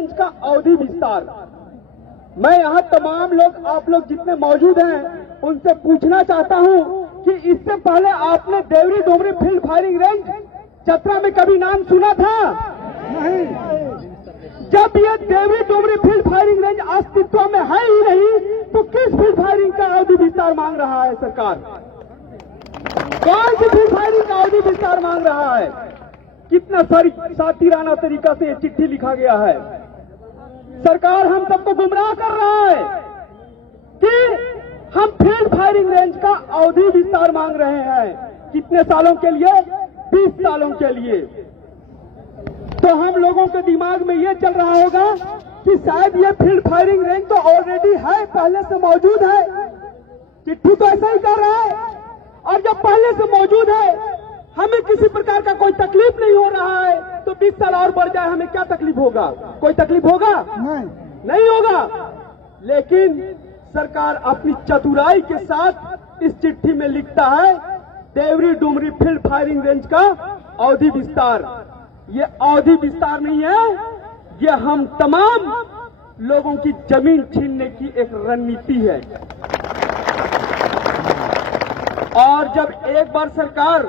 Range का अवधि विस्तार। मैं यहाँ तमाम लोग, आप लोग जितने मौजूद हैं, उनसे पूछना चाहता हूँ कि इससे पहले आपने Deori Domri field firing range Chatra में कभी नाम सुना था? नहीं। जब ये Deori Domri field firing range अस्तित्व में है ही नहीं, तो किस फील्ड फायरिंग का अवधि विस्तार मांग रहा है सरकार? कौन सी फील्ड फायरिंग का अवधि विस्तार मांग रहा है? कितना सातिराना तरीका से ये चिट्ठी लिखा गया है। सरकार हम सबको गुमराह कर रहा है कि हम फील्ड फायरिंग रेंज का अवधि विस्तार मांग रहे हैं। कितने सालों के लिए? 20 सालों के लिए। तो हम लोगों के दिमाग में ये चल रहा होगा कि शायद ये फील्ड फायरिंग रेंज तो ऑलरेडी है, पहले से मौजूद है। चिट्ठी तो ऐसा ही कर रहा है। और जब पहले से मौजूद है, हमें किसी प्रकार का कोई तकलीफ नहीं हो रहा है, तो 20 साल और बढ़ जाए, हमें क्या तकलीफ होगा? कोई तकलीफ होगा? नहीं होगा। लेकिन सरकार अपनी चतुराई के साथ इस चिट्ठी में लिखता है Deori Dumri field firing range का अवधि विस्तार। ये अवधि विस्तार नहीं है, ये हम तमाम लोगों की जमीन छीनने की एक रणनीति है। और जब एक बार सरकार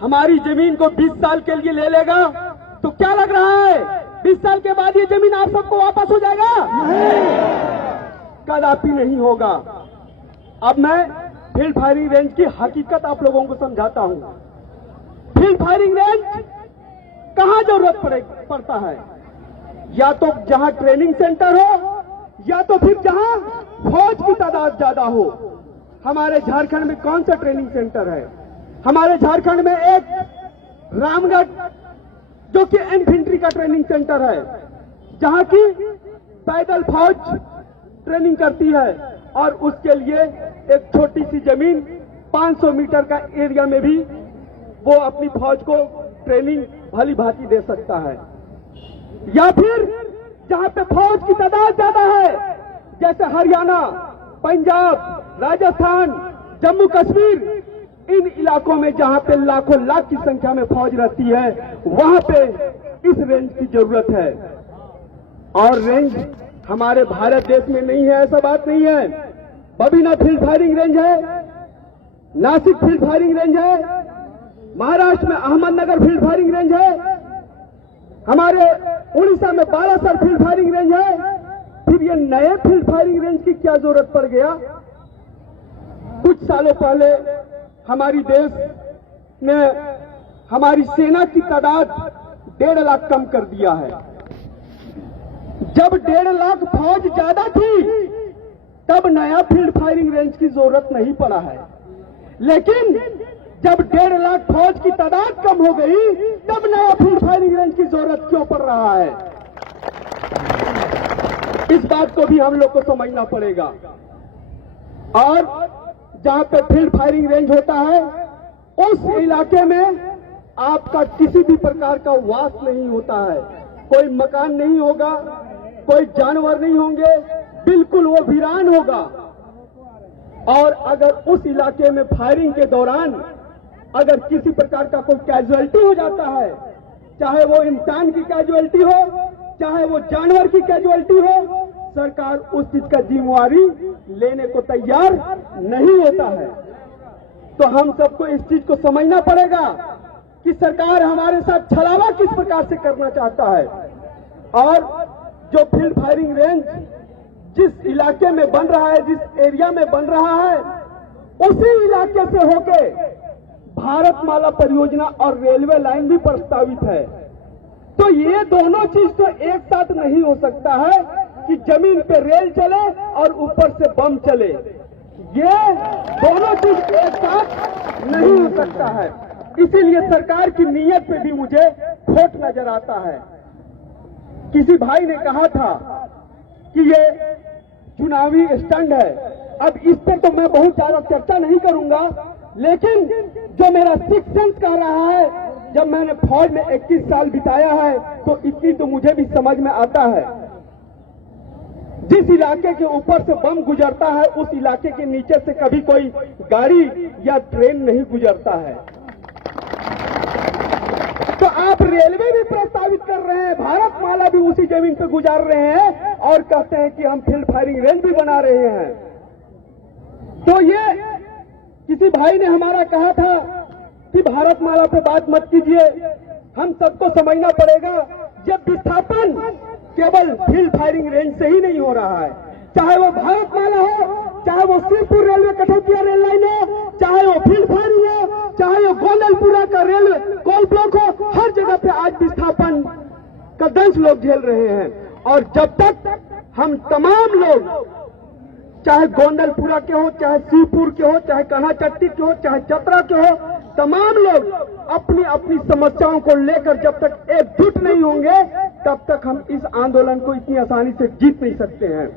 हमारी जमीन को 20 साल के लिए ले लेगा, तो क्या लग रहा है 20 साल के बाद ये जमीन आप सबको वापस हो जाएगा? कदापि नहीं होगा। अब मैं फील्ड फायरिंग रेंज की हकीकत आप लोगों को समझाता हूं। फील्ड फायरिंग रेंज कहां जरूरत पड़ता है? या तो जहां ट्रेनिंग सेंटर हो, या तो फिर जहां फौज की तादाद ज्यादा हो। हमारे झारखंड में कौन सा ट्रेनिंग सेंटर है? हमारे झारखंड में एक रामगढ़, जो कि इन्फेंट्री का ट्रेनिंग सेंटर है, जहां की पैदल फौज ट्रेनिंग करती है, और उसके लिए एक छोटी सी जमीन 500 मीटर का एरिया में भी वो अपनी फौज को ट्रेनिंग भली भांति दे सकता है। या फिर जहां पे फौज की तादाद ज्यादा है, जैसे हरियाणा, पंजाब, राजस्थान, जम्मू कश्मीर, इन इलाकों में जहां पे लाखों लाख की संख्या में फौज रहती है, वहां पे इस रेंज की जरूरत है। और रेंज हमारे भारत देश में नहीं है, ऐसा बात नहीं है। बबीना फील्ड फायरिंग रेंज है, नासिक फील्ड फायरिंग रेंज है, महाराष्ट्र में अहमदनगर फील्ड फायरिंग रेंज है, हमारे उड़ीसा में बालासर फील्ड फायरिंग रेंज है। फिर ये नए फील्ड फायरिंग रेंज की क्या जरूरत पड़ गया? कुछ सालों पहले हमारी देश ने हमारी सेना की तादाद 1.5 लाख कम कर दिया है। जब 1.5 लाख फौज ज्यादा थी, तब नया फील्ड फायरिंग रेंज की जरूरत नहीं पड़ा है। लेकिन जब 1.5 लाख फौज की तादाद कम हो गई, तब नया फील्ड फायरिंग रेंज की जरूरत क्यों पड़ रहा है? इस बात को भी हम लोग को समझना पड़ेगा। और जहां पे फील्ड फायरिंग रेंज होता है, उस इलाके में आपका किसी भी प्रकार का वास नहीं होता है। कोई मकान नहीं होगा, कोई जानवर नहीं होंगे, बिल्कुल वो वीरान होगा। और अगर उस इलाके में फायरिंग के दौरान अगर किसी प्रकार का कोई कैजुअलिटी हो जाता है, चाहे वो इंसान की कैजुअलिटी हो, चाहे वो जानवर की कैजुअलिटी हो, सरकार उस चीज का जिम्मेवारी लेने को तैयार नहीं होता है। तो हम सबको इस चीज को समझना पड़ेगा कि सरकार हमारे साथ छलावा किस प्रकार से करना चाहता है। और जो फील्ड फायरिंग रेंज जिस इलाके में बन रहा है, जिस एरिया में बन रहा है, उसी इलाके से होके भारतमाला परियोजना और रेलवे लाइन भी प्रस्तावित है। तो ये दोनों चीज तो एक साथ नहीं हो सकता है कि जमीन पे रेल चले और ऊपर से बम चले। ये दोनों चीज एक साथ नहीं हो सकता है। इसीलिए सरकार की नीयत पे भी मुझे खोट नजर आता है। किसी भाई ने कहा था कि ये चुनावी स्टंट है। अब इस पर तो मैं बहुत ज्यादा चर्चा नहीं करूंगा, लेकिन जो मेरा सिक्स सेंस कह रहा है, जब मैंने फौज में 21 साल बिताया है, तो इतनी तो मुझे भी समझ में आता है। जिस इलाके के ऊपर से बम गुजरता है, उस इलाके के नीचे से कभी कोई गाड़ी या ट्रेन नहीं गुजरता है। तो आप रेलवे भी प्रस्तावित कर रहे हैं, भारत माला भी उसी जमीन पे गुजार रहे हैं और कहते हैं कि हम फील्ड फायरिंग रेंज भी बना रहे हैं। तो ये किसी भाई ने हमारा कहा था कि भारत माला पे बात मत कीजिए, हम सबको समझना पड़ेगा जब विस्थापन केवल फील्ड फायरिंग रेंज से ही नहीं हो रहा है, चाहे वो भारत माला हो, चाहे वो Sirpur railway Kathautia rail line हो, चाहे वो फील्ड फायरिंग हो, चाहे वो गोंदलपुरा का रेलवे कोल ब्लॉक हो, हर जगह पे आज विस्थापन का दंश लोग झेल रहे हैं। और जब तक हम तमाम लोग, चाहे गोंदलपुरा के हो, चाहे शिवपुर के हो, चाहे कन्हाचट्टी के हो, चाहे चतरा के हो, तमाम लोग अपनी अपनी समस्याओं को लेकर जब तक एकजुट नहीं होंगे तब तक हम इस आंदोलन को इतनी आसानी से जीत नहीं सकते हैं।